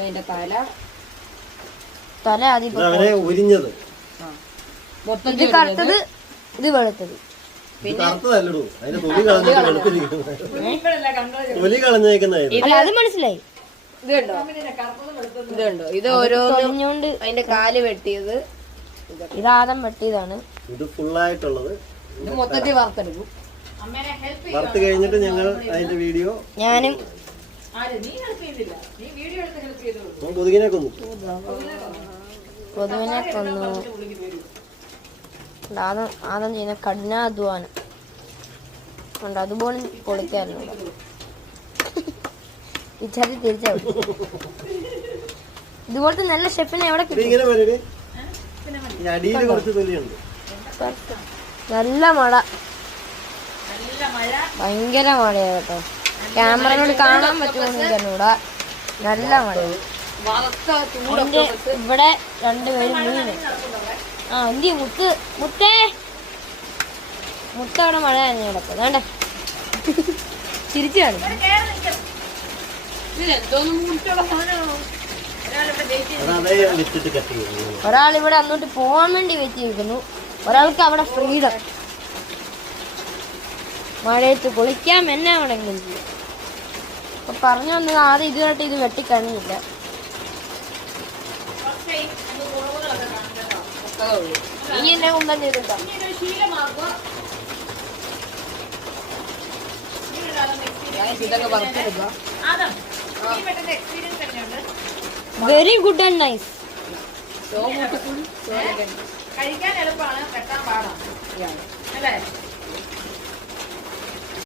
അതിന്റെ തല ആദ്യം ഉരിഞ്ഞത്. ഇത് കറുത്തത്, ഇത് വെളുത്തത്. അത് മനസ്സിലായി. ഇതുണ്ടോ, ഇത് ഓരോന്നുകൊണ്ട് അതിന്റെ കാല് വെട്ടിയത്. ഇത് ആദം വെട്ടിയതാണ്. ഇത് ഫുള്ളായിട്ടുള്ളത് മൊത്തത്തിൽ വറുത്തെടുക്കും. വറുത്ത് കഴിഞ്ഞിട്ട് ഞങ്ങൾ അതിന്റെ വീഡിയോ ഞാനും കൊതുകിനെ കൊന്നു. കൊതുകിനെ കൊന്നു. ആദം ചെയ്യുന്ന കഠിനാധ്വാനം ഉണ്ട്. അതുപോലെ പൊളിക്കാറുണ്ട്. വിചാരി തിരിച്ചാവും. ഇതുപോലത്തെ നല്ല ഷെഫിനെ എവിടെ കിട്ടും? നല്ല മഴ, ഭയങ്കര മഴയാണ് കേട്ടോ. ക്യാമറയോട് കാണാൻ പറ്റുമെന്നൂടാ. നല്ല മഴ. ഇവിടെ രണ്ടുപേരും മീന്. എന്തി മുത്തേ അവിടെ മഴ തന്നെ കിടക്കും. വേണ്ടേ ചിരിച്ചു കാണും. ഒരാൾ ഇവിടെ അങ്ങോട്ട് പോവാൻ വേണ്ടി വെച്ചിരിക്കുന്നു. ഒരാൾക്ക് അവിടെ ഫ്രീഡം. മഴയത്ത് കുളിക്കാം, എന്നെ വേണമെങ്കിലും ചെയ്യും. അപ്പൊ പറഞ്ഞു വന്നത് ആദ്യം ഇതുമായിട്ട് ഇത് വെട്ടിക്കഴിഞ്ഞില്ല. ഇനി എന്നെ കുന്തം ചെയ്തിട്ടാ. ഇതൊക്കെ വറുത്തെടുക്കാം. Very good and nice. കഴിക്കാൻ എളുപ്പമാണ്, വെട്ടാൻ പാടാണ് അല്ലേ?